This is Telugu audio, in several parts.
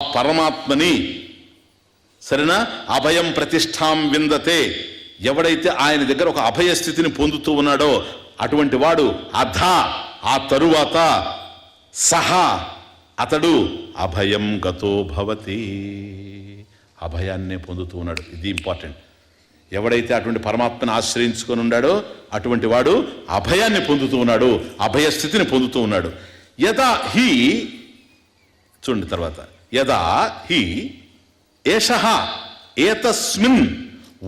పరమాత్మని సరేనా అభయం ప్రతిష్టాం విందతే, ఎవడైతే ఆయన దగ్గర ఒక అభయ స్థితిని పొందుతూ ఉన్నాడో అటువంటి వాడు అధ ఆ తరువాత సహా అతడు అభయం గతో భవతి, అభయాన్నే పొందుతూ ఉన్నాడు. ఇది ఇంపార్టెంట్. ఎవడైతే అటువంటి పరమాత్మను ఆశ్రయించుకొని ఉన్నాడో అటువంటి వాడు అభయాన్ని పొందుతూ ఉన్నాడు, అభయ స్థితిని పొందుతూ ఉన్నాడు. యదా హి చూడండి తర్వాత, యదా హి ఏషః ఏతస్మిన్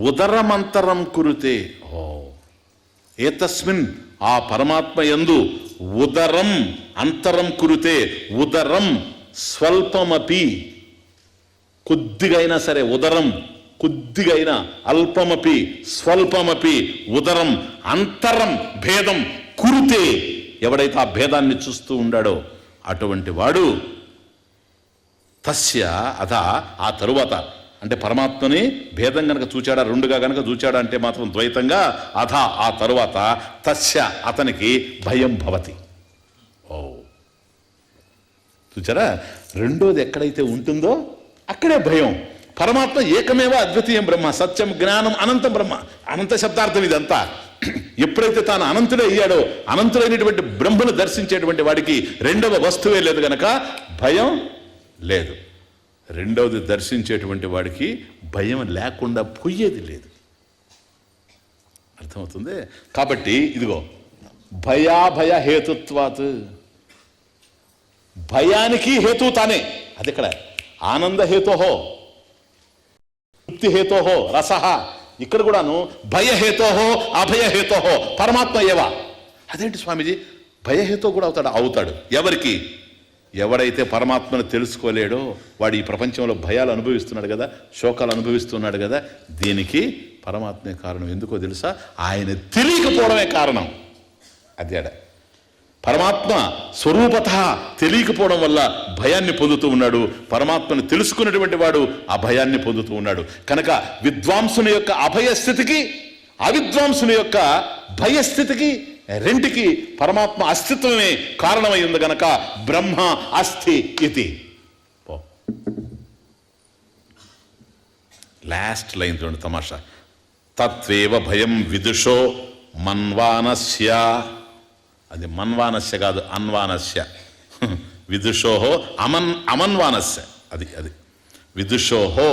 ఉదరమంతరం కురుతే. ఏతస్మిన్ ఆ పరమాత్మ యందు ఉదరం అంతరం కురుతే, ఉదరం స్వల్పమపి కొద్దిగా అయినా సరే, ఉదరం కొద్దిగా అయినా, అల్పమపి స్వల్పమపి ఉదరం అంతరం భేదం కురుతే, ఎవడైతే ఆ భేదాన్ని చూస్తూ ఉండాడో అటువంటి వాడు తస్య అథ ఆ తరువాత, అంటే పరమాత్మని భేదం గనక చూచాడా, రెండుగా గనక చూచాడా అంటే మాత్రం ద్వైతంగా, అథ ఆ తరువాత తస్య అతనికి భయం భవతి. చూచారా, రెండోది ఎక్కడైతే ఉంటుందో అక్కడే భయం. పరమాత్మ ఏకమేవ అద్వితీయం బ్రహ్మ, సత్యం జ్ఞానం అనంతం బ్రహ్మ. అనంత శబ్దార్థం ఇదంతా. ఎప్పుడైతే తాను అనంతుడే అయ్యాడో, అనంతుడైనటువంటి బ్రహ్మను దర్శించేటువంటి వాడికి రెండవ వస్తువే లేదు గనక భయం లేదు. రెండవది దర్శించేటువంటి వాడికి భయం లేకుండా పోయేది లేదు. అర్థమవుతుంది? కాబట్టి ఇదిగో భయాభయ హేతుత్వాత్, భయానికి హేతు తానే. అది ఇక్కడ ఆనంద హేతోహో, తృప్తి హేతోహో, రసహ. ఇక్కడ కూడాను భయహేతోహో అభయహేతోహో పరమాత్మ ఏవా. అదేంటి స్వామీజీ, భయహేతో కూడా అవుతాడు. ఎవరికి? ఎవడైతే పరమాత్మను తెలుసుకోలేడో వాడు ఈ ప్రపంచంలో భయాలు అనుభవిస్తున్నాడు కదా, శోకాలు అనుభవిస్తున్నాడు కదా. దీనికి పరమాత్మే కారణం. ఎందుకో తెలుసా? ఆయన తెలియకపోవడమే కారణం. అదేడ పరమాత్మ స్వరూపత తెలియకపోవడం వల్ల భయాన్ని పొందుతూ ఉన్నాడు. పరమాత్మను తెలుసుకున్నటువంటి వాడు ఆ భయాన్ని పొందుతూ ఉన్నాడు. కనుక విద్వాంసుని యొక్క అభయస్థితికి అవిద్వాంసుని యొక్క భయస్థితికి రెంటికి పరమాత్మ అస్తిత్వమే కారణమై ఉంది గనక బ్రహ్మ అస్థి ఇది. లాస్ట్ లైన్ చూడండి తమాషా. తత్వేవ భయం విదుషో మన్వానస్య. అది మన్వానస్య కాదు, అన్వానస్య. విదుషోహో అమన్వానస్య. అది అది విదుషోహో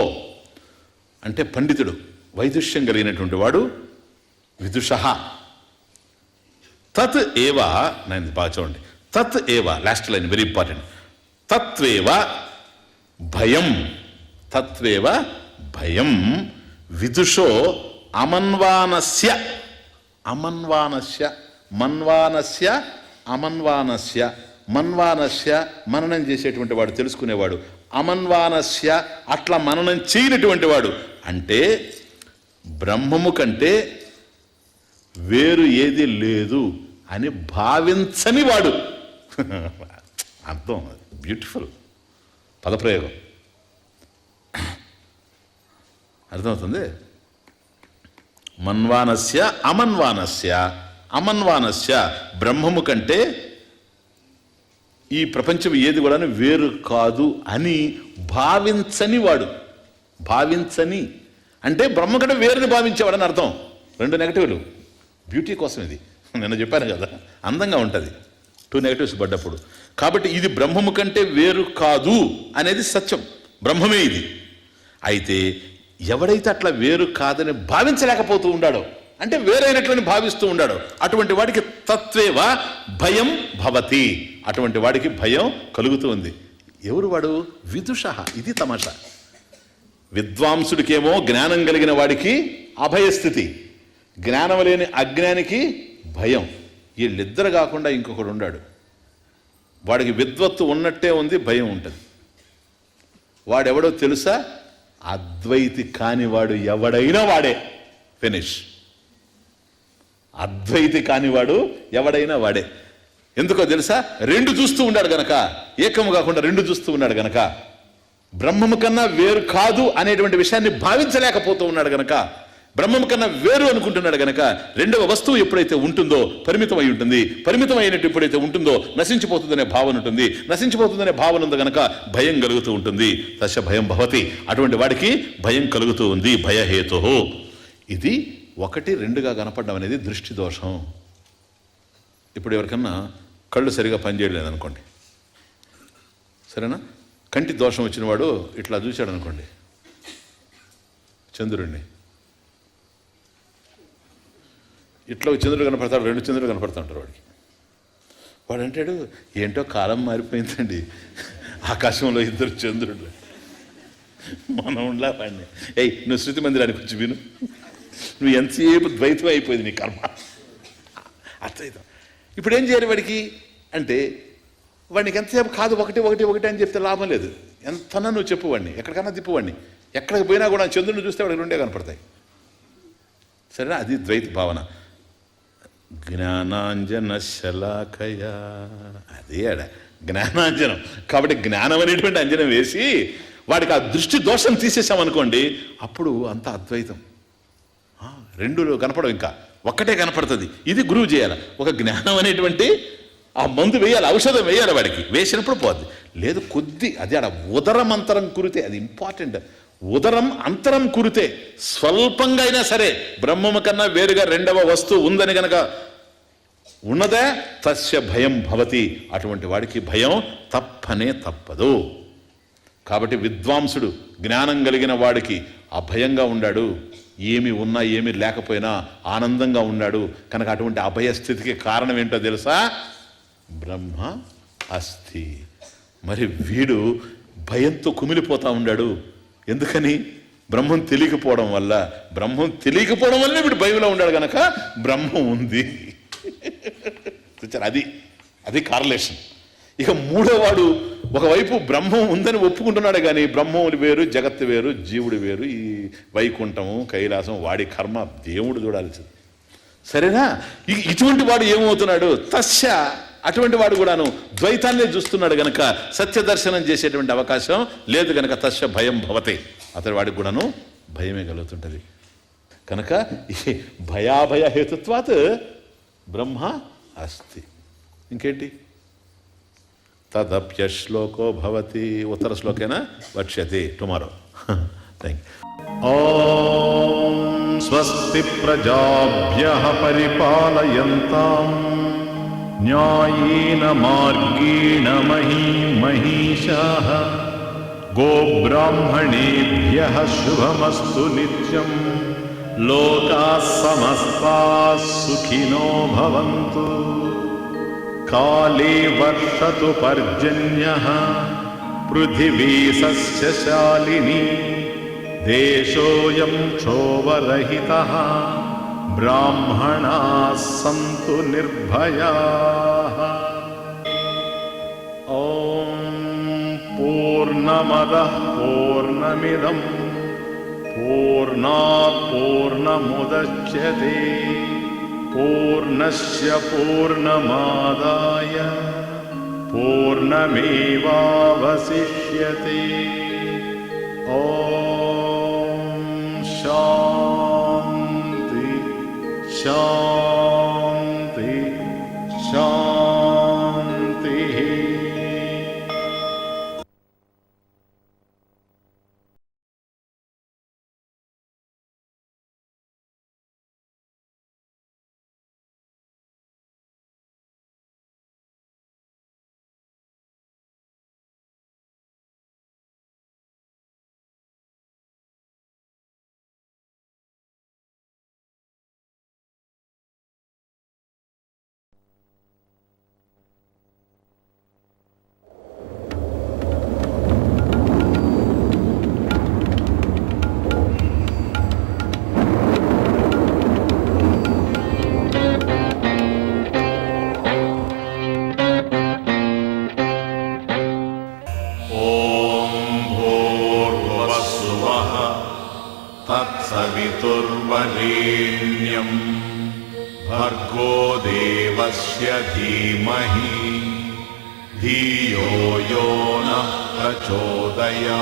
అంటే పండితుడు, వైదుష్యం కలిగినటువంటి వాడు విదుష. తత్ ఏవ, నేను బాగా చూడండి, తత్ ఏవ లాస్ట్ లైన్ వెరీ ఇంపార్టెంట్. తత్వేవ భయం, తత్వేవ భయం విదుషో అమన్వానస్య. అమన్వానస్య, మన్వానస్య అమన్వానస్య. మన్వానస్య మననం చేసేటువంటి వాడు, తెలుసుకునేవాడు. అమన్వానస్య అట్లా మననం చేయనటువంటి వాడు. అంటే బ్రహ్మము కంటే వేరు ఏది లేదు అని భావించని వాడు. అర్థం, బ్యూటిఫుల్ పదప్రయోగం. అర్థమవుతుంది? మన్వానస్య అమన్వానస్య. అమన్వానస్య బ్రహ్మము కంటే ఈ ప్రపంచం ఏది కూడా వేరు కాదు అని భావించని వాడు. భావించని అంటే బ్రహ్మ కంటే వేరుని భావించేవాడని అర్థం. రెండు నెగటివ్లు. బ్యూటీ కోసం ఇది నిన్న చెప్పాను కదా, అందంగా ఉంటుంది 2 నెగటివ్స్ పడ్డప్పుడు. కాబట్టి ఇది బ్రహ్మము కంటే వేరు కాదు అనేది సత్యం, బ్రహ్మమే ఇది. అయితే ఎవడైతే అట్లా వేరు కాదని భావించలేకపోతూ ఉన్నాడో, అంటే వేరైనట్లని భావిస్తూ ఉన్నాడో అటువంటి వాడికి తత్వేవ భయం భవతి. అటువంటి వాడికి భయం కలుగుతూ ఉంది. ఎవరు వాడు? విదుష. ఇది తమాషా. విద్వాంసుడికేమో జ్ఞానం కలిగిన వాడికి అభయస్థితి, జ్ఞానం లేని అజ్ఞానికి భయం. వీళ్ళిద్దరు కాకుండా ఇంకొకడు ఉన్నాడు. వాడికి విద్వత్తు ఉన్నట్టే ఉంది, భయం ఉంటుంది. వాడెవడో తెలుసా? అద్వైతి కానివాడు ఎవడైనా వాడే. ఫినిష్. అద్వైతి కానివాడు ఎవడైనా వాడే. ఎందుకో తెలుసా? రెండు చూస్తూ ఉన్నాడు గనక, ఏకము కాకుండా రెండు చూస్తూ ఉన్నాడు గనక, బ్రహ్మము కన్నా వేరు కాదు అనేటువంటి విషయాన్ని భావించలేకపోతూ ఉన్నాడు గనక, బ్రహ్మం కన్నా వేరు అనుకుంటున్నాడు గనక రెండవ వస్తువు ఎప్పుడైతే ఉంటుందో పరిమితం అయి ఉంటుంది. పరిమితం అయినట్టు ఎప్పుడైతే ఉంటుందో నశించిపోతుందనే భావన ఉంటుంది. నశించిపోతుందనే భావన ఉంది గనక భయం కలుగుతూ ఉంటుంది. తస్య భయం భవతి. అటువంటి వాడికి భయం కలుగుతూ ఉంది. భయహేతు. ఇది 1, 2గా కనపడడం అనేది దృష్టి దోషం. ఇప్పుడు ఎవరికన్నా కళ్ళు సరిగా పనిచేయలేదు అనుకోండి, సరేనా? కంటి దోషం వచ్చిన వాడు ఇట్లా చూశాడు అనుకోండి చంద్రుడిని, ఇట్లా చంద్రుడు కనపడతాడు, 2 చంద్రుడు కనపడతా ఉంటారు వాడికి. వాడు అంటాడు, ఏంటో కాలం మారిపోయిందండి, ఆకాశంలో 2 చంద్రుడు. మనం ఉండలా వాడిని, నువ్వు శృతి మందిరానికి వచ్చి విను, నువ్వు ఎంతసేపు ద్వైతం అయిపోయింది నీ కర్మ, అద్వైతం. ఇప్పుడు ఏం చేయాలి వాడికి అంటే, వాడికి ఎంతసేపు కాదు 1, 1, 1 అని చెప్తే లాభం లేదు. ఎంతనా నువ్వు చెప్పు వాడిని, ఎక్కడికన్నా తిప్పువాడిని, ఎక్కడికి పోయినా కూడా చంద్రుడిని చూస్తే వాడికి 2 కనపడతాయి. సరేనా? అది ద్వైత భావన. జ్ఞానాంజన శలాకయ, అదే జ్ఞానాంజనం. కాబట్టి జ్ఞానం అనేటువంటి అంజనం వేసి వాడికి ఆ దృష్టి దోషం తీసేసామనుకోండి, అప్పుడు అంతా అద్వైతం. 2 కనపడవు, ఇంకా 1 కనపడుతుంది. ఇది గురువు చేయాలి. ఒక జ్ఞానం అనేటువంటి ఆ మందు వేయాలి, ఔషధం వేయాలి వాడికి. వేసినప్పుడు పోద్ది. లేదు కొద్ది, అది ఉదరం అంతరం కురితే, అది ఇంపార్టెంట్. ఉదరం అంతరం కురితే స్వల్పంగా అయినా సరే బ్రహ్మము కన్నా వేరుగా రెండవ వస్తువు ఉందని గనక ఉన్నదే తస్య భయం భవతి. అటువంటి వాడికి భయం తప్పనే తప్పదు. కాబట్టి విద్వాంసుడు, జ్ఞానం కలిగిన వాడికి అభయంగా ఉన్నాడు. ఏమి ఉన్నా ఏమి లేకపోయినా ఆనందంగా ఉన్నాడు కనుక అటువంటి అభయ స్థితికి కారణం ఏంటో తెలుసా? బ్రహ్మ అస్థి. మరి వీడు భయంతో కుమిలిపోతా ఉన్నాడు. ఎందుకని? బ్రహ్మం తెలియకపోవడం వల్ల. బ్రహ్మం తెలియకపోవడం వల్లనే వీడు భయంలో ఉన్నాడు కనుక బ్రహ్మం ఉంది. అది కార్లేషన్. ఇక 3వ వాడు ఒకవైపు బ్రహ్మం ఉందని ఒప్పుకుంటున్నాడు కానీ బ్రహ్మములు వేరు, జగత్తు వేరు, జీవుడు వేరు, ఈ వైకుంఠము కైలాసం వాడి కర్మ దేవుడు చూడాల్సింది. సరేనా? ఇటువంటి వాడు ఏమవుతున్నాడు? తస్య, అటువంటి వాడు కూడాను ద్వైతాన్నే చూస్తున్నాడు గనక సత్య దర్శనం చేసేటువంటి అవకాశం లేదు గనక తస్య భయం భవతే. అతడి వాడికి కూడాను భయమే కలుగుతుంటుంది. కనుక ఈ భయాభయ హేతుత్వాత్ బ్రహ్మ అస్తి. ఇంకేంటి? తదప్య శ్లోకో భవతి. ఉత్తర శ్లోకేనా వక్ష్యతే టుమారో. Thank you. ఓం స్వస్తి ప్రజాభ్యః పరిపాలయంతాం న్యాయేన మార్గేణ మహీషాః గోబ్రాహ్మణేభ్యః శుభమస్తు నిత్యం. లోకాః సమస్తాః సుఖినో భవంతు. కాళే వర్షతు పర్జన్యః పృథివీ సస్యశాలినీ. దేశోऽयं క్షోభరహితః బ్రాహ్మణాः సంతు నిర్భయాః. ఓం పూర్ణమదః పూర్ణమిదం పూర్ణాత్ పూర్ణముదచ్యతే పూర్ణస్య పూర్ణమాదాయ పూర్ణమేవావశిష్యతే. ఓం శాంతి శాంతి శాంతి. तत्सवितुर्वरेण्यं भर्गो देवस्य धीमहि धियो यो नः प्रचोदयात्.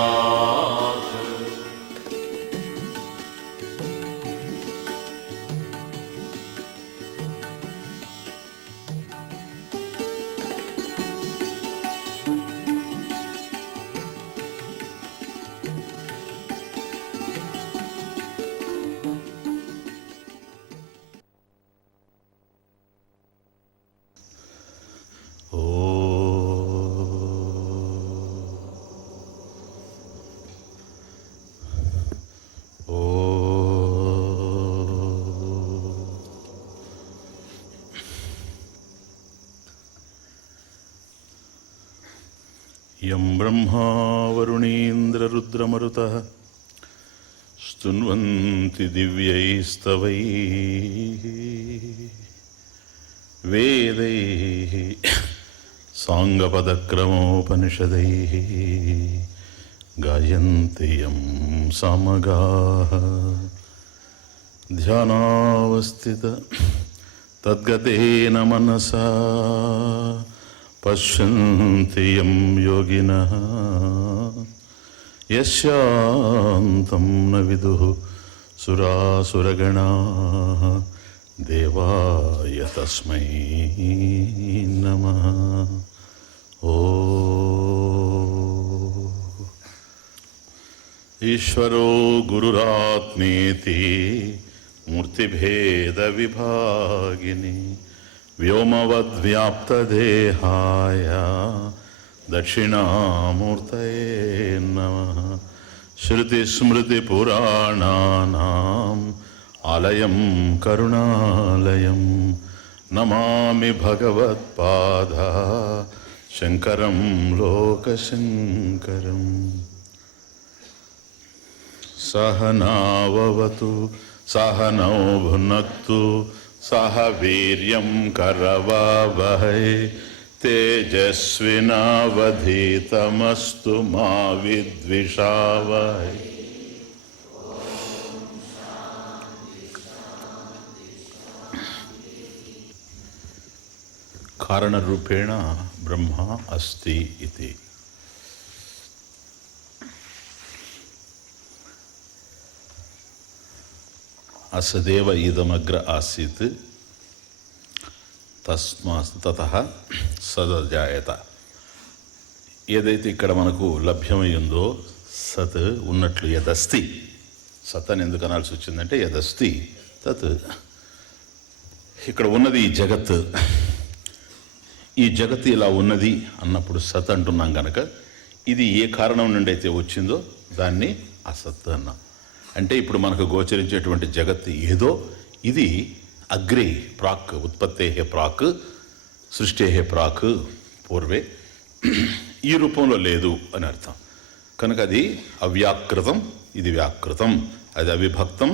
యం బ్రహ్మా వరుణేంద్రరుద్రమరుతః స్తున్వంతి దివ్యైస్తవైః వేదైః సాంగపదక్రమోపనిషదైః గాయంతి యం సామగాః ధ్యానావస్థిత తద్గతేన మనసా పశ్యంతి యం యోగినః యస్యాంతం న విదుః సురాసురగణాః దేవాయ తస్మై నమః. ఓం ఈశ్వరో గురురాత్మేతి మూర్తిభేద విభాగిని వ్యోమవద్వ్యాప్తదేహాయ దక్షిణామూర్తయే నమః. శృతిస్మృతిపురాణానాం ఆలయం కరుణాలయం నమామి భగవత్పాద శంకరం లోకశంకరం. సహనావతు సహనౌ భునక్తు సహ వీర్యం కరవావహై తేజస్వినావధీతమస్తు మా విద్విషావహై. కారణరూపేణ బ్రహ్మ అస్తి ఇతి. అసదేవ ఇదమగ్ర ఆసీత్ తతః సదజాయత. ఏదైతే ఇక్కడ మనకు లభ్యమైందో సత్ ఉన్నట్లు యదస్తి, సత్ అని ఎందుకు అనాల్సి వచ్చిందంటే యదస్తి తత్, ఇక్కడ ఉన్నది ఈ జగత్. ఈ జగత్ ఇలా ఉన్నది అన్నప్పుడు సత్ అంటున్నాం కనుక ఇది ఏ కారణం నుండి అయితే వచ్చిందో దాన్ని అసత్ అన్నాం. అంటే ఇప్పుడు మనకు గోచరించేటువంటి జగత్ ఏదో ఇది అగ్రే ప్రాక్ ఉత్పత్తే ప్రాక్ సృష్టే ప్రాక్ పూర్వే ఈ రూపంలో లేదు అని అర్థం. కనుక అది అవ్యాకృతం, ఇది వ్యాకృతం. అది అవిభక్తం,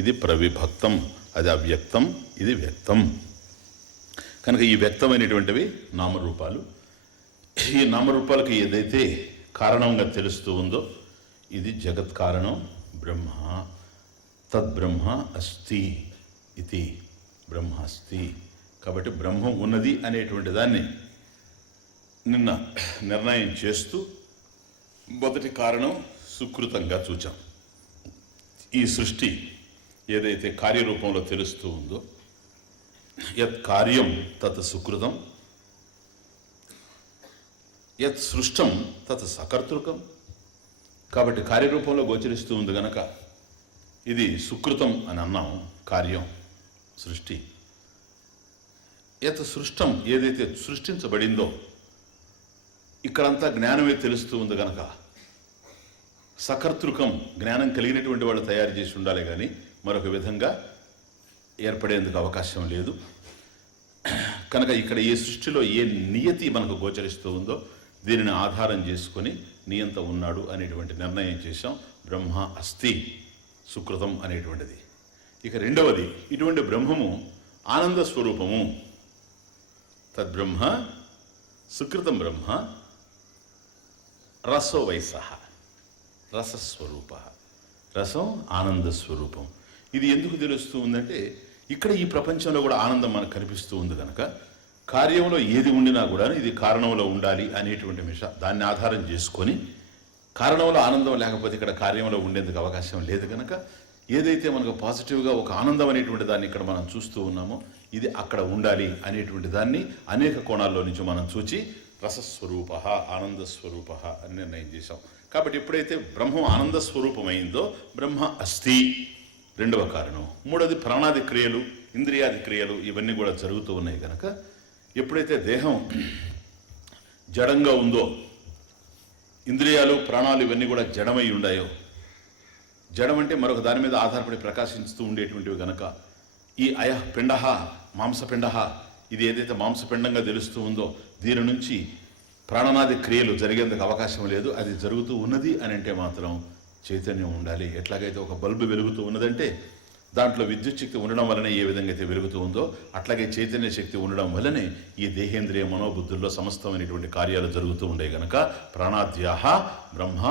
ఇది ప్రవిభక్తం. అది అవ్యక్తం, ఇది వ్యక్తం. కనుక ఈ వ్యక్తమైనటువంటివి నామరూపాలు. ఈ నామరూపాలకు ఏదైతే కారణంగా తెలుస్తూ ఉందో ఇది జగత్ కారణం బ్రహ్మ. తద్బ్రహ్మ అస్తి ఇది, బ్రహ్మ అస్తి. కాబట్టి బ్రహ్మం ఉన్నది అనేటువంటి దాన్ని నిన్న నిర్ణయం చేస్తూ మొదటి కారణం సుకృతంగా చూచాం. ఈ సృష్టి ఏదైతే కార్యరూపంలో తెలుస్తూ ఉందో యత్ కార్యం తత్ సుకృతం, యత్ సృష్టం తత్ సకర్తృకం. కాబట్టి కార్యరూపంలో గోచరిస్తూ ఉంది గనక ఇది సుకృతం అని అన్నాం. కార్యం సృష్టి. యత్ సృష్టం ఏదైతే సృష్టించబడిందో ఇక్కడంతా జ్ఞానమే తెలుస్తూ ఉంది గనక సకర్తృకం, జ్ఞానం కలిగినటువంటి వాళ్ళు తయారు చేసి ఉండాలి కానీ మరొక విధంగా ఏర్పడేందుకు అవకాశం లేదు. కనుక ఇక్కడ ఏ సృష్టిలో ఏ నియతి మనకు గోచరిస్తూ ఉందో దీనిని ఆధారం చేసుకొని నియంత ఉన్నాడు అనేటువంటి నిర్ణయం చేశాం. బ్రహ్మ అస్తి సుకృతం అనేటువంటిది. ఇక రెండవది, ఇటువంటి బ్రహ్మము ఆనంద స్వరూపము. తద్బ్రహ్మ సుకృతం బ్రహ్మ రసో వైసహ, రసస్వరూప. రసం ఆనంద స్వరూపం. ఇది ఎందుకు తెలుస్తూ ఉందంటే ఇక్కడ ఈ ప్రపంచంలో కూడా ఆనందం మనకు కనిపిస్తూ ఉంది కనుక కార్యంలో ఏది ఉండినా కూడా ఇది కారణంలో ఉండాలి అనేటువంటి దాన్ని ఆధారం చేసుకొని, కారణంలో ఆనందం లేకపోతే ఇక్కడ కార్యంలో ఉండేందుకు అవకాశం లేదు కనుక ఏదైతే మనకు పాజిటివ్గా ఒక ఆనందం అనేటువంటి దాన్ని ఇక్కడ మనం చూస్తూ ఉన్నామో ఇది అక్కడ ఉండాలి అనేటువంటి దాన్ని అనేక కోణాల్లో నుంచి మనం చూచి రసస్వరూప ఆనంద స్వరూప అని నిర్ణయం చేశాం. కాబట్టి ఎప్పుడైతే బ్రహ్మం ఆనంద స్వరూపమైందో బ్రహ్మ అస్తి రెండవ కారణం. మూడవది ప్రాణాది క్రియలు, ఇంద్రియాది క్రియలు ఇవన్నీ కూడా జరుగుతూ ఉన్నాయి కనుక ఎప్పుడైతే దేహం జడంగా ఉందో, ఇంద్రియాలు ప్రాణాలు ఇవన్నీ కూడా జడమై ఉన్నాయో, జడం అంటే మరొక దాని మీద ఆధారపడి ప్రకాశిస్తూ ఉండేటువంటివి కనుక ఈ పిండ మాంసపిండ ఇది ఏదైతే మాంసపిండంగా తెలుస్తూ ఉందో దీని నుంచి ప్రాణనాది క్రియలు జరిగేందుకు అవకాశం లేదు. అది జరుగుతూ ఉన్నది అని అంటే మాత్రం చైతన్యం ఉండాలి. ఎట్లాగైతే ఒక బల్బు వెలుగుతూ ఉన్నదంటే దాంట్లో విద్యుత్ శక్తి ఉండడం వల్లనే ఏ విధంగా అయితే వెలుగుతూ ఉందో అట్లాగే చైతన్య శక్తి ఉండడం వల్లనే ఈ దేహేంద్రియ మనోబుద్ధుల్లో సమస్తమైనటువంటి కార్యాలు జరుగుతూ ఉండే గనక ప్రాణాద్యాహ బ్రహ్మ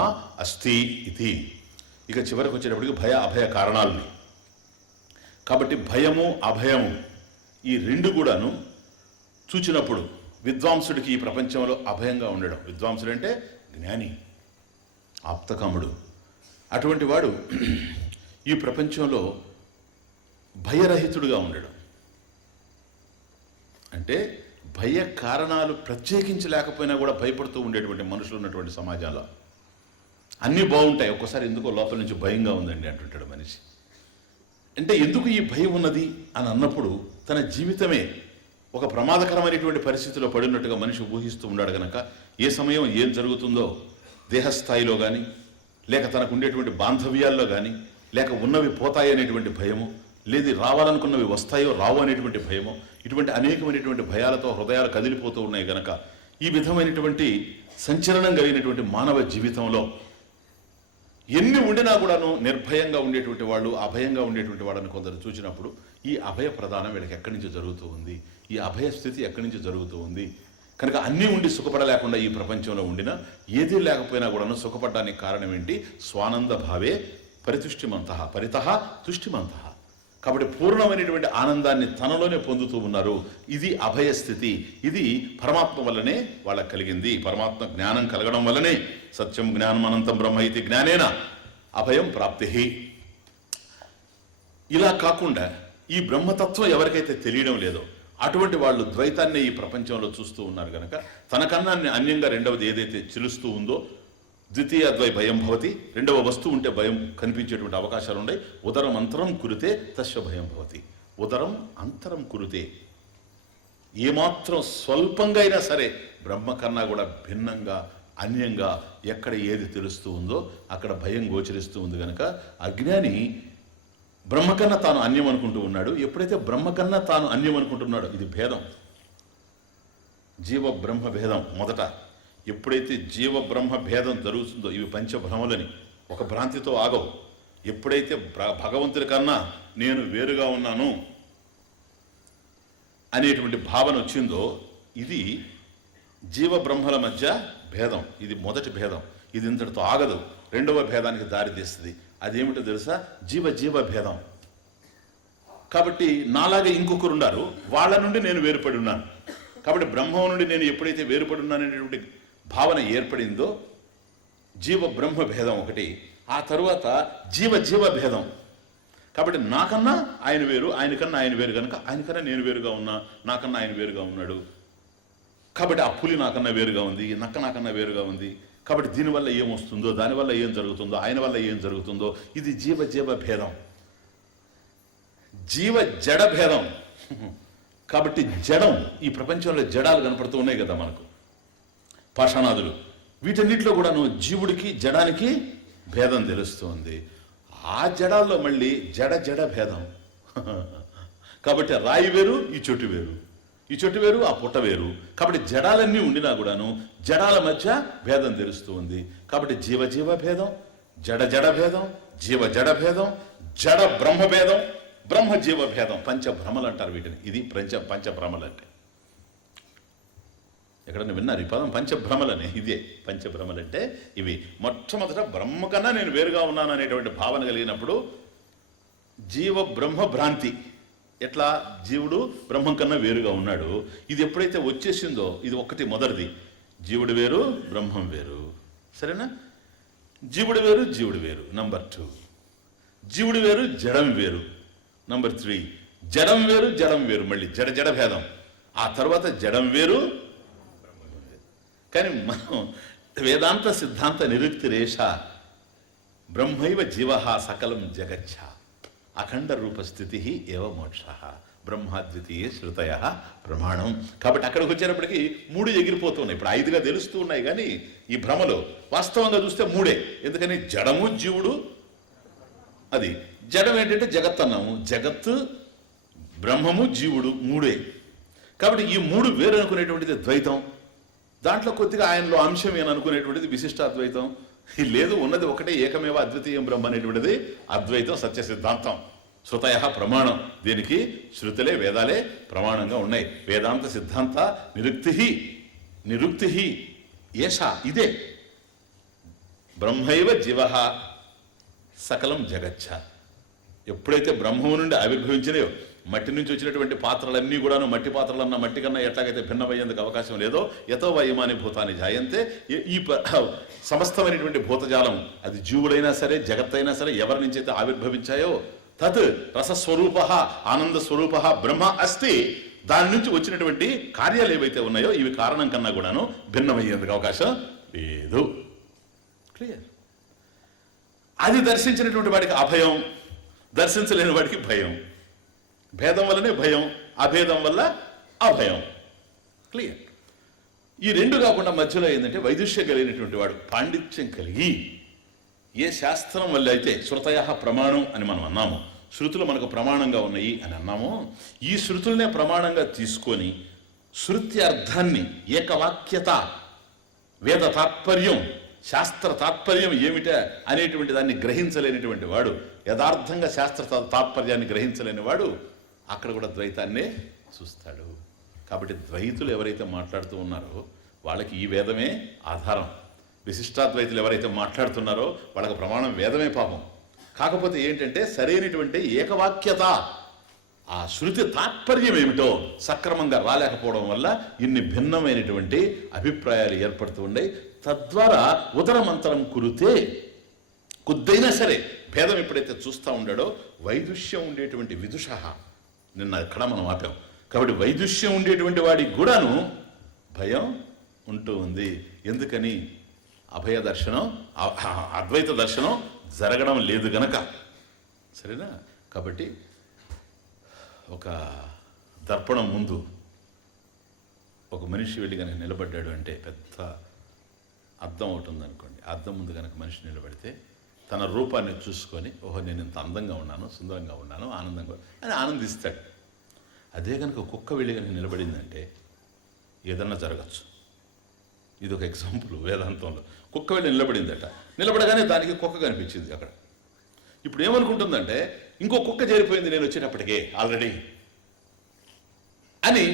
అస్థి ఇది. ఇక చివరికి వచ్చేటప్పటికి భయ అభయ కారణాలని. కాబట్టి భయము అభయము ఈ రెండు కూడాను చూచినప్పుడు విద్వాంసుడికి ఈ ప్రపంచంలో అభయంగా ఉండడం. విద్వాంసుడు అంటే జ్ఞాని, ఆప్తకాముడు. అటువంటి వాడు ఈ ప్రపంచంలో భయరహితుడుగా ఉండడం. అంటే భయ కారణాలు ప్రత్యేకించి లేకపోయినా కూడా భయపడుతూ ఉండేటువంటి మనుషులు ఉన్నటువంటి సమాజంలో అన్నీ బాగుంటాయి, ఒక్కోసారి ఎందుకో లోపల నుంచి భయంగా ఉందండి అంటుంటాడు మనిషి. అంటే ఎందుకు ఈ భయం ఉన్నది అని అన్నప్పుడు తన జీవితమే ఒక ప్రమాదకరమైనటువంటి పరిస్థితిలో పడినట్టుగా మనిషి ఊహిస్తూ ఉన్నాడు గనక ఏ సమయం ఏం జరుగుతుందో దేహస్థాయిలో కానీ లేక తనకు ఉండేటువంటి బాంధవ్యాల్లో కానీ లేక ఉన్నవి పోతాయి అనేటువంటి భయము, లేదు రావాలనుకున్నవి వస్తాయో రావు అనేటువంటి భయము, ఇటువంటి అనేకమైనటువంటి భయాలతో హృదయాలు కదిలిపోతూ ఉన్నాయి గనక ఈ విధమైనటువంటి సంచలనం కలిగినటువంటి మానవ జీవితంలో ఎన్ని ఉండినా కూడాను నిర్భయంగా ఉండేటువంటి వాళ్ళు, అభయంగా ఉండేటువంటి వాళ్ళని కొందరు చూసినప్పుడు ఈ అభయ ప్రదానం వీళ్ళకి ఎక్కడి నుంచి జరుగుతూ ఉంది, ఈ అభయ స్థితి ఎక్కడి నుంచి జరుగుతూ ఉంది. కనుక అన్నీ ఉండి సుఖపడలేకుండా ఈ ప్రపంచంలో ఉండినా ఏదీ లేకపోయినా కూడాను సుఖపడడానికి కారణం ఏంటి? స్వానంద భావే పరితుష్టిమంత పరితః తుష్టిమంత. కాబట్టి పూర్ణమైనటువంటి ఆనందాన్ని తనలోనే పొందుతూ ఉన్నారు. ఇది అభయ స్థితి. ఇది పరమాత్మ వల్లనే వాళ్ళకి కలిగింది. పరమాత్మ జ్ఞానం కలగడం వల్లనే సత్యం జ్ఞానం అనంతం బ్రహ్మ ఇది జ్ఞానేన అభయం ప్రాప్తి. ఇలా కాకుండా ఈ బ్రహ్మతత్వం ఎవరికైతే తెలియడం లేదో అటువంటి వాళ్ళు ద్వైతాన్ని ఈ ప్రపంచంలో చూస్తూ ఉన్నారు కనుక తనకన్నా అన్యంగా రెండవది ఏదైతే చిలుస్తూ ఉందో ద్వితీయ ద్వై భయం భవతి, రెండవ వస్తువు ఉంటే భయం కనిపించేటువంటి అవకాశాలు ఉన్నాయి. ఉదరం అంతరం కురితే తస్య భయం భవతి. ఉదరం అంతరం కురితే ఏమాత్రం స్వల్పంగా అయినా సరే బ్రహ్మ కన్నా కూడా భిన్నంగా అన్యంగా ఎక్కడ ఏది తెలుస్తూ ఉందో అక్కడ భయం గోచరిస్తూ ఉంది కనుక అజ్ఞాని బ్రహ్మకన్నా తాను అన్యం అనుకుంటూ ఉన్నాడు. ఎప్పుడైతే బ్రహ్మకన్నా తాను అన్యం అనుకుంటున్నాడో ఇది భేదం, జీవ బ్రహ్మ భేదం. మొదట ఎప్పుడైతే జీవ బ్రహ్మ భేదం జరుగుతుందో ఇవి పంచభ్రమలని ఒక భ్రాంతితో ఆగవు. ఎప్పుడైతే భగవంతుడి కన్నా నేను వేరుగా ఉన్నాను అనేటువంటి భావన వచ్చిందో ఇది జీవ బ్రహ్మల మధ్య భేదం. ఇది మొదటి భేదం. ఇది ఇంతటితో ఆగదు, రెండవ భేదానికి దారి తీస్తుంది. అదేమిటో తెలుసా? జీవ జీవ భేదం. కాబట్టి నాలాగా ఇంకొకరు ఉన్నారు, వాళ్ళ నుండి నేను వేరుపడి ఉన్నాను. కాబట్టి బ్రహ్మం నుండి నేను ఎప్పుడైతే వేరుపడి ఉన్నాననేటువంటి భావన ఏర్పడిందో జీవ బ్రహ్మ భేదం ఒకటి. ఆ తరువాత జీవ జీవ భేదం. కాబట్టి నాకన్నా ఆయన వేరు, ఆయనకన్నా ఆయన వేరు కనుక ఆయనకన్నా నేను వేరుగా ఉన్నా, నాకన్నా ఆయన వేరుగా ఉన్నాడు. కాబట్టి ఆ పులి నాకన్నా వేరుగా ఉంది, నక్క నాకన్నా వేరుగా ఉంది. కాబట్టి దీనివల్ల ఏం వస్తుందో, దానివల్ల ఏం జరుగుతుందో, ఆయన వల్ల ఏం జరుగుతుందో ఇది జీవ జీవ భేదం. జీవ జడ భేదం. కాబట్టి జడం, ఈ ప్రపంచంలో జడాలు కనపడుతూ ఉన్నాయి కదా మనకు, పాషాణాదులు. వీటన్నిటిలో కూడాను జీవుడికి జడానికి భేదం తెలుస్తుంది. ఆ జడాల్లో మళ్ళీ జడ జడ భేదం. కాబట్టి రాయి వేరు, ఈ చెట్టు వేరు, ఈ చెట్టు వేరు, ఆ పుట్ట వేరు. కాబట్టి జడాలన్నీ ఉండినా కూడాను జడాల మధ్య భేదం తెలుస్తూ ఉంది. కాబట్టి జీవ జీవ భేదం, జడ జడ భేదం, జీవ జడ భేదం, జడ బ్రహ్మ భేదం, బ్రహ్మ జీవ భేదం. పంచభ్రమలు అంటారు వీటిని. ఇది పంచభ్రమలు అంటే ఎక్కడన్నా విన్నారు ఈ పదం? పంచభ్రమలని. ఇదే పంచభ్రమలు అంటే ఇవి. మొట్టమొదట బ్రహ్మ కన్నా నేను వేరుగా ఉన్నాను అనేటువంటి భావన కలిగినప్పుడు జీవ బ్రహ్మ భ్రాంతి. ఎట్లా? జీవుడు బ్రహ్మం కన్నా వేరుగా ఉన్నాడు. ఇది ఎప్పుడైతే వచ్చేసిందో ఇది ఒక్కటి మొదటిది. జీవుడు వేరు, బ్రహ్మం వేరు. సరేనా? జీవుడు వేరు, జీవుడు వేరు. నంబర్ 2. జీవుడు వేరు, జడం వేరు. నంబర్ 3. జడం వేరు, జడం వేరు. మళ్ళీ జడ జడ భేదం. ఆ తర్వాత జడం వేరు. కానీ మనం వేదాంత సిద్ధాంత నిరుక్తిరేష బ్రహ్మైవ జీవ సకలం జగచ్చ అఖండ రూపస్థితి ఏవ మోక్ష బ్రహ్మాద్వితీయ శృతయ ప్రమాణం. కాబట్టి అక్కడికి వచ్చేటప్పటికి 3 ఎగిరిపోతున్నాయి. ఇప్పుడు 5గా తెలుస్తూ ఉన్నాయి కానీ ఈ భ్రమలో వాస్తవంగా చూస్తే 3. ఎందుకని? జడము జీవుడు. అది జడం ఏంటంటే జగత్ అన్నాము. జగత్తు, బ్రహ్మము, జీవుడు 3. కాబట్టి ఈ 3 వేరు అనుకునేటువంటిది ద్వైతం. దాంట్లో కొద్దిగా ఆయనలో అంశం అనుకునేటువంటిది విశిష్టాద్వైతం లేదు, ఉన్నది ఒకటే ఏకమేవ అద్వితీయం బ్రహ్మ అనేటువంటిది అద్వైతం సత్య సిద్ధాంతం. శృతయ ప్రమాణం, దీనికి శృతులే వేదాలే ప్రమాణంగా ఉన్నాయి. వేదాంత సిద్ధాంత నిరుక్తి ఏష, ఇదే బ్రహ్మైవ జీవ సకలం జగచ్చ. ఎప్పుడైతే బ్రహ్మము నుండి ఆవిర్భవించినాయో, మట్టి నుంచి వచ్చినటువంటి పాత్రలన్నీ కూడాను మట్టి పాత్రలన్న మట్టి కన్నా ఎట్లాగైతే భిన్నమయ్యేందుకు అవకాశం లేదో, యతో వయమాని భూతాన్ని జాయంతే, ఈ సమస్తమైనటువంటి భూతజాలం అది జీవుడైనా సరే జగత్తైనా సరే ఎవరి నుంచి అయితే ఆవిర్భవించాయో తత్ రసస్వరూప ఆనంద స్వరూప బ్రహ్మ అస్తి. దాని నుంచి వచ్చినటువంటి కార్యాలు ఏవైతే ఉన్నాయో ఇవి కారణం కన్నా కూడాను భిన్నమయ్యేందుకు అవకాశం లేదు. క్లియర్. అది దర్శించినటువంటి వాడికి అభయం, దర్శించలేని వాడికి భయం. భేదం వల్లనే భయం, అభేదం వల్ల అభయం. క్లియర్. ఈ రెండు కాకుండా మధ్యలో ఏంటంటే వైదుష్యం కలిగినటువంటి వాడు, పాండిత్యం కలిగి ఏ శాస్త్రం వల్ల అయితే శృతయ ప్రమాణం అని మనం అన్నాము, శృతులు మనకు ప్రమాణంగా ఉన్నాయి అని అన్నాము, ఈ శృతులనే ప్రమాణంగా తీసుకొని శృతి అర్థాన్ని ఏకవాక్యత, వేద తాత్పర్యం, శాస్త్ర తాత్పర్యం ఏమిటా అనేటువంటి దాన్ని గ్రహించలేనిటువంటి వాడు, యథార్థంగా శాస్త్ర తాత్పర్యాన్ని గ్రహించలేని వాడు అక్కడ కూడా ద్వైతాన్నే చూస్తాడు. కాబట్టి ద్వైతులు ఎవరైతే మాట్లాడుతూ ఉన్నారో వాళ్ళకి ఈ వేదమే ఆధారం. విశిష్టాద్వైతులు ఎవరైతే మాట్లాడుతున్నారో వాళ్ళకి ప్రమాణం వేదమే పాపం. కాకపోతే ఏంటంటే సరైనటువంటి ఏకవాక్యత, ఆ శృతి తాత్పర్యం ఏమిటో సక్రమంగా రాలేకపోవడం వల్ల ఇన్ని భిన్నమైనటువంటి అభిప్రాయాలు ఏర్పడుతూ ఉన్నాయి. తద్వారా ఉదరమంతరం కురితే కొద్దైనా సరే భేదం ఎప్పుడైతే చూస్తూ ఉండాడో వైదుష్యం ఉండేటువంటి విదుష, నిన్న అక్కడ మనం ఆపాం. కాబట్టి వైదుష్యం ఉండేటువంటి వాడికి కూడాను భయం ఉంటూ ఉంది. ఎందుకని? అభయ దర్శనం, అద్వైత దర్శనం జరగడం లేదు గనక. సరేనా? కాబట్టి ఒక దర్పణం ముందు ఒక మనిషి వెళ్ళి కనుక నిలబడ్డాడు అంటే, పెద్ద అద్దం ఒకటి ఉందనుకోండి, అద్దం ముందు కనుక మనిషి నిలబడితే తన రూపాన్ని చూసుకొని, ఓహో నేను ఇంత అందంగా ఉన్నాను, సుందరంగా ఉన్నాను, ఆనందంగా అని ఆనందిస్తాడు. అదే కనుక కుక్క వెళ్ళి కనుక నిలబడిందంటే ఏదన్నా జరగచ్చు. ఇది ఒక ఎగ్జాంపుల్ వేదాంతంలో. కుక్క వెళ్ళి నిలబడిందట, నిలబడగానే దానికి కుక్క కనిపించింది అక్కడ. ఇప్పుడు ఏమనుకుంటుందంటే ఇంకో కుక్క చేరిపోయింది నేను వచ్చేటప్పటికే ఆల్రెడీ అని.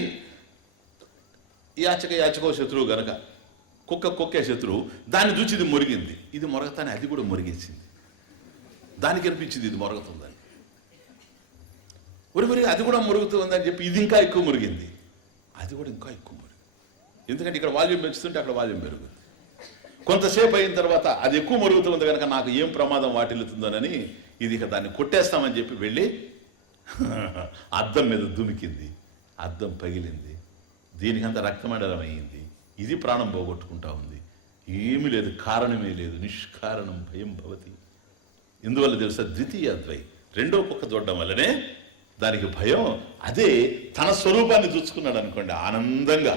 యాచకో శత్రువు గనక, కుక్కే శత్రువు, దాన్ని చూసి ఇది మురిగింది. ఇది మొరగతానే అది కూడా మురిగేసింది. దానికి అనిపించింది ఇది మొరగతుందని. ఒరి అది కూడా మురుగుతుందని చెప్పి ఇది ఇంకా ఎక్కువ మురిగింది. అది కూడా ఇంకా ఎక్కువ మురిగింది. ఎందుకంటే ఇక్కడ వాల్యూమ్ పెంచుతుంటే అక్కడ వాల్యూమ్ పెరుగుతుంది. కొంతసేపు అయిన తర్వాత అది ఎక్కువ మురుగుతుంది కనుక నాకు ఏం ప్రమాదం వాటిల్లుతుందోనని ఇది ఇక దాన్ని కొట్టేస్తామని చెప్పి వెళ్ళి అద్దం మీద దుమికింది. అద్దం పగిలింది. దీనికంత రక్తమండలం అయ్యింది. ఇది ప్రాణం పోగొట్టుకుంటా ఉంది. ఏమీ లేదు, కారణమే లేదు. నిష్కారణం భయం భవతి. ఎందువల్ల తెలుసా? ద్వితీయ ద్వై, రెండో కుక్క చూడడం వల్లనే దానికి భయం. అదే తన స్వరూపాన్ని చూసుకున్నాడు అనుకోండి ఆనందంగా,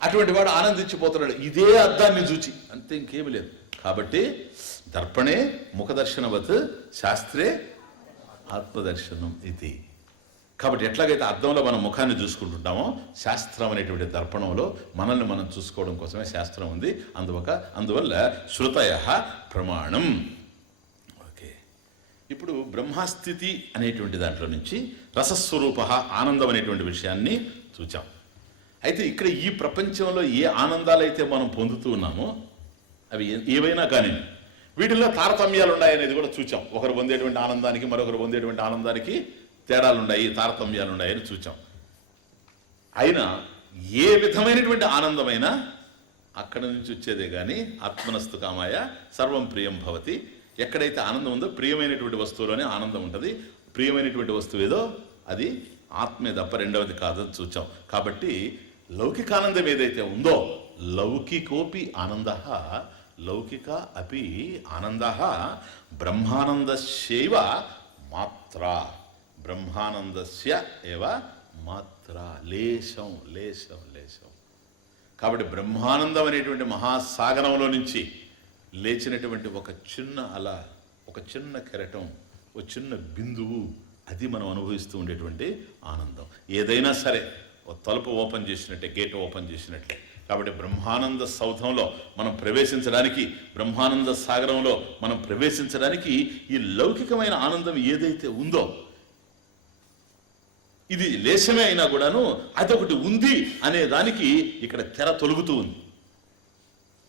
అటువంటి వాడు ఆనందించిపోతున్నాడు ఇదే అద్దాన్ని చూచి, అంతే, ఇంకేమి లేదు. కాబట్టి దర్పణే ముఖదర్శనవత్ శాస్త్రే ఆత్మదర్శనం ఇది. కాబట్టి ఎట్లాగైతే అద్దంలో మనం ముఖాన్ని చూసుకుంటుంటామో, శాస్త్రం అనేటువంటి దర్పణంలో మనల్ని మనం చూసుకోవడం కోసమే శాస్త్రం ఉంది. అందువల్ల శృతయ ప్రమాణం. ఓకే, ఇప్పుడు బ్రహ్మస్థితి అనేటువంటి దాంట్లో నుంచి రసస్వరూప ఆనందం అనేటువంటి విషయాన్ని చూచాం. అయితే ఇక్కడ ఈ ప్రపంచంలో ఏ ఆనందాలైతే మనం పొందుతూ ఉన్నామో అవి ఏవైనా కానీ వీటిల్లో తారతమ్యాలు ఉన్నాయనేది కూడా చూచాం. ఒకరు పొందేటువంటి ఆనందానికి మరొకరు పొందేటువంటి ఆనందానికి తేడాలు ఉన్నాయి, తారతమ్యాలు ఉన్నాయని చూచాం. అయినా ఏ విధమైనటువంటి ఆనందమైనా అక్కడ నుంచి వచ్చేదే కానీ ఆత్మనస్తు కామాయ సర్వం ప్రియం భవతి. ఎక్కడైతే ఆనందం ఉందో ప్రియమైనటువంటి వస్తువులోనే ఆనందం ఉంటుంది. ప్రియమైనటువంటి వస్తువు ఏదో అది ఆత్మే తప్ప రెండవది కాదని చూచాం. కాబట్టి లౌకికానందం ఏదైతే ఉందో, లౌకికోపి ఆనంద లౌకిక అపి ఆనంద బ్రహ్మానందస్యైవ మాత్ర, బ్రహ్మానందస్య ఏవ మాత్ర, లేశం లేశం లేశం. కాబట్టి బ్రహ్మానందం అనేటువంటి మహాసాగరంలో నుంచి లేచినటువంటి ఒక చిన్న అల, ఒక చిన్న కెరటం, ఒక చిన్న బిందువు, అది మనం అనుభవిస్తూ ఉండేటువంటి ఆనందం. ఏదైనా సరే తలుపు ఓపెన్ చేసినట్టే, గేట్ ఓపెన్ చేసినట్లే, కాబట్టి బ్రహ్మానంద సౌధంలో మనం ప్రవేశించడానికి, బ్రహ్మానంద సాగరంలో మనం ప్రవేశించడానికి ఈ లౌకికమైన ఆనందం ఏదైతే ఉందో, ఇది లేశమే అయినా కూడాను అదొకటి ఉంది అనే దానికి ఇక్కడ తెర తొలుగుతూ ఉంది.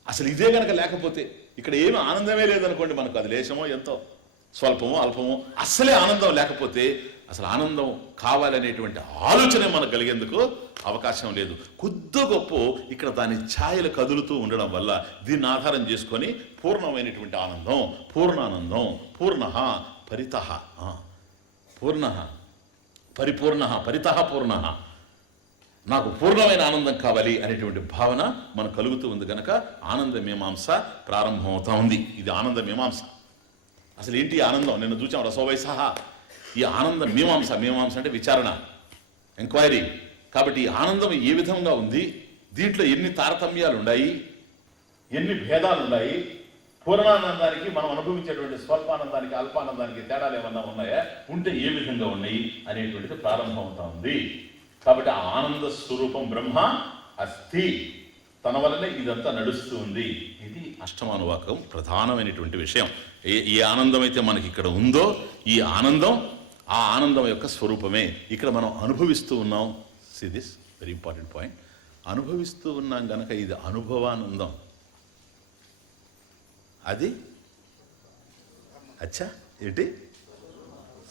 అసలు ఇదే గనక లేకపోతే ఇక్కడ ఏమి ఆనందమే లేదనుకోండి, మనకు అది లేశమో ఎంతో స్వల్పమో అల్పమో, అస్సలే ఆనందం లేకపోతే అసలు ఆనందం కావాలనేటువంటి ఆలోచన మనకు కలిగేందుకు అవకాశం లేదు. కొద్ది గొప్ప ఇక్కడ దాని ఛాయలు కదులుతూ ఉండడం వల్ల దీన్ని ఆధారం చేసుకొని పూర్ణమైనటువంటి ఆనందం, పూర్ణానందం, పూర్ణ పరిత పూర్ణ పరిపూర్ణ పరిత పూర్ణ, నాకు పూర్ణమైన ఆనందం కావాలి అనేటువంటి భావన మనకు కలుగుతూ ఉంది కనుక ఆనంద మీమాంస ప్రారంభమవుతా ఉంది. ఇది ఆనంద మీమాంస. అసలు ఏంటి ఆనందం? నిన్న చూసాం రసోవైసహ. ఈ ఆనంద మీమాంస, మీమాంస అంటే విచారణ, ఎంక్వైరీ. కాబట్టి ఈ ఆనందం ఏ విధంగా ఉంది, దీంట్లో ఎన్ని తారతమ్యాలు ఉన్నాయి, ఎన్ని భేదాలు ఉన్నాయి, పూర్ణానందానికి మనం అనుభవించేటువంటి స్వల్పానందానికి అల్పానందానికి తేడాలు ఏమన్నా ఉన్నాయా, ఉంటే ఏ విధంగా ఉన్నాయి అనేటువంటిది ప్రారంభమవుతా ఉంది. కాబట్టి ఆ ఆనంద స్వరూపం బ్రహ్మ అస్థి, తన వల్లనే ఇదంతా నడుస్తూ ఉంది. ఇది అష్టమానువాకం ప్రధానమైనటువంటి విషయం. ఏ ఆనందం అయితే మనకి ఇక్కడ ఉందో ఈ ఆనందం, ఆ ఆనందం యొక్క స్వరూపమే ఇక్కడ మనం అనుభవిస్తూ ఉన్నాం. See this very important point. అనుభవిస్తూ ఉన్నాం గనక ఇది అనుభవానందం. అది అచ్చా ఏంటి?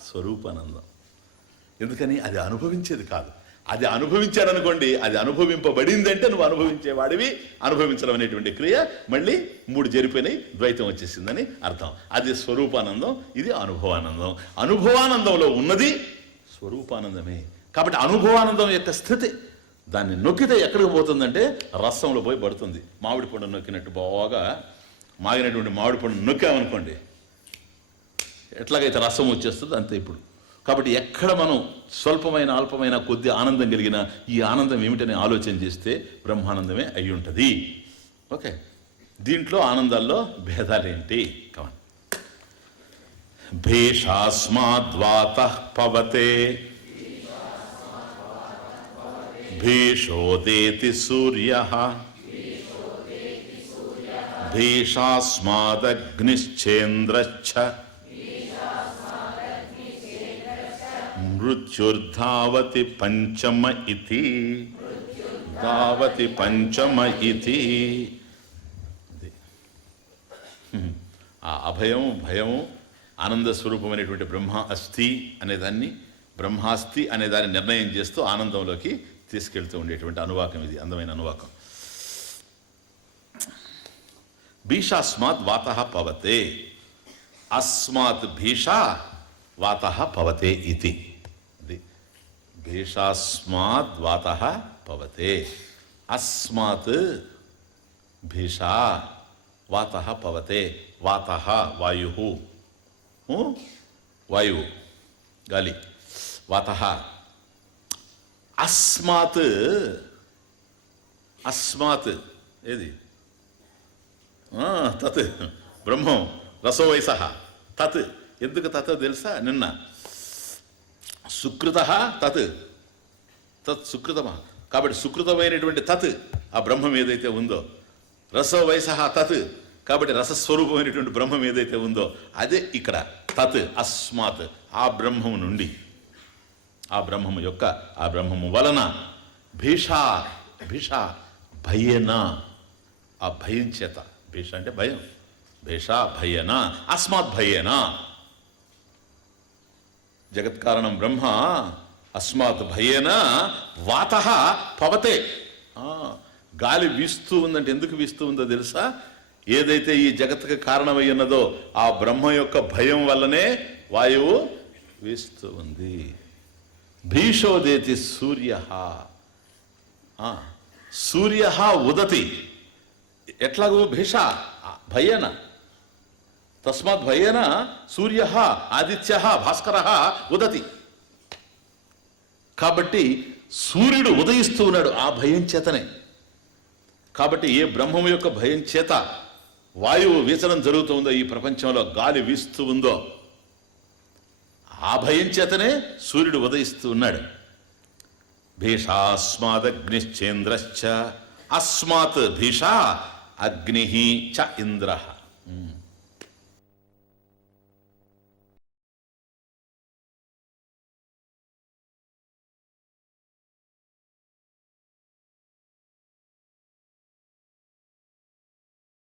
స్వరూపానందం. ఎందుకని? అది అనుభవించేది కాదు. అది అనుభవించాడనుకోండి, అది అనుభవింపబడిందంటే నువ్వు అనుభవించేవాడివి, అనుభవించడం అనేటువంటి క్రియ మళ్ళీ 3 జరిపోయినాయి, ద్వైతం వచ్చేసిందని అర్థం. అది స్వరూపానందం, ఇది అనుభవానందం. అనుభవానందంలో ఉన్నది స్వరూపానందమే. కాబట్టి అనుభవానందం యొక్క స్థితి, దాన్ని నొక్కితే ఎక్కడికి పోతుందంటే రసంలో పోయి పడుతుంది. మామిడి పండు నొక్కినట్టు బాగా మాగినటువంటి మామిడి పండు నొక్కామనుకోండి, ఎట్లాగైతే రసం వచ్చేస్తుంది అంతే ఇప్పుడు. కాబట్టి ఎక్కడ మనం స్వల్పమైన అల్పమైన కొద్ది ఆనందం కలిగిన ఈ ఆనందం ఏమిటని ఆలోచన చేస్తే బ్రహ్మానందమే అయి ఉంటుంది. ఓకే, దీంట్లో ఆనందాల్లో భేదాలేంటి? కమన్. భేషాస్మాద్వాతః పవతే భేషోదేతి సూర్యః భేషాస్మాదగ్నిశ్చేంద్రశ్చ మృత్యుర్ధావతి పంచమ ఇతి. ధావతి పంచమ ఇతి. ఆ అభయం భయం ఆనంద స్వరూపమైనటువంటి బ్రహ్మ అస్థి అనేదాన్ని, బ్రహ్మాస్తి అనేదాన్ని నిర్ణయం చేస్తూ ఆనందంలోకి తీసుకెళ్తూ ఉండేటువంటి అనువాకం ఇది. అందమైన అనువాకం. భీషాస్మాత్ వాతః పవతే, అస్మాత్ భీషా వాతః పవతే ఇతి. భీషాస్మాత్ వాతః పవతే, అస్మాత్ భీషా వాతః పవతే. వాతః వాయుః, వాయువు గాలి, వాతః. అస్మాత్, అస్మాత్ ఏది? తత్ బ్రహ్మం రసోవైసః. తత్ ఎందుకు తత్ తెలుసా? నిన్న సుకృత తత్, తత్ సుకృతమా. కాబట్టి సుకృతమైనటువంటి తత్ ఆ బ్రహ్మం ఏదైతే ఉందో, రసోవైసః తత్ కాబట్టి రసస్వరూపమైనటువంటి బ్రహ్మం ఏదైతే ఉందో అదే ఇక్కడ తత్. అస్మాత్ ఆ బ్రహ్మము నుండి, ఆ బ్రహ్మము యొక్క, ఆ బ్రహ్మము వలన, భీషా భీషా భయేన ఆ భయం చేత, భీష అంటే భయం, భీషా భయేన అస్మాత్ భయేన. జగత్కారణం బ్రహ్మ, అస్మాత్ భయేన వాతః పవతే. గాలి వీస్తూ ఉందంటే ఎందుకు వీస్తూ ఉందో తెలుసా? ఏదైతే ఈ జగత్తుకు కారణమై ఉన్నదో ఆ బ్రహ్మ యొక్క భయం వల్లనే వాయువు వీస్తూ ఉంది. భీషోదేతి సూర్య, సూర్య ఉదతి. ఎట్లాగూ భీష భయేన, తస్మాత్ భయేన సూర్య ఆదిత్య భాస్కర ఉదతి. కాబట్టి సూర్యుడు ఉదయిస్తూ ఉన్నాడు ఆ భయం చేతనే. కాబట్టి ఏ బ్రహ్మము యొక్క భయం చేత వాయువు వీచడం జరుగుతూ ఉందో, ఈ ప్రపంచంలో గాలి వీస్తూ ఉందో, ఆ భయం చేతనే సూర్యుడు ఉదయిస్తూ ఉన్నాడు. భీషాస్మాదగ్నిశ్చేంద్రశ్చ అస్మాత్ భీష అగ్ని చ ఇంద్ర.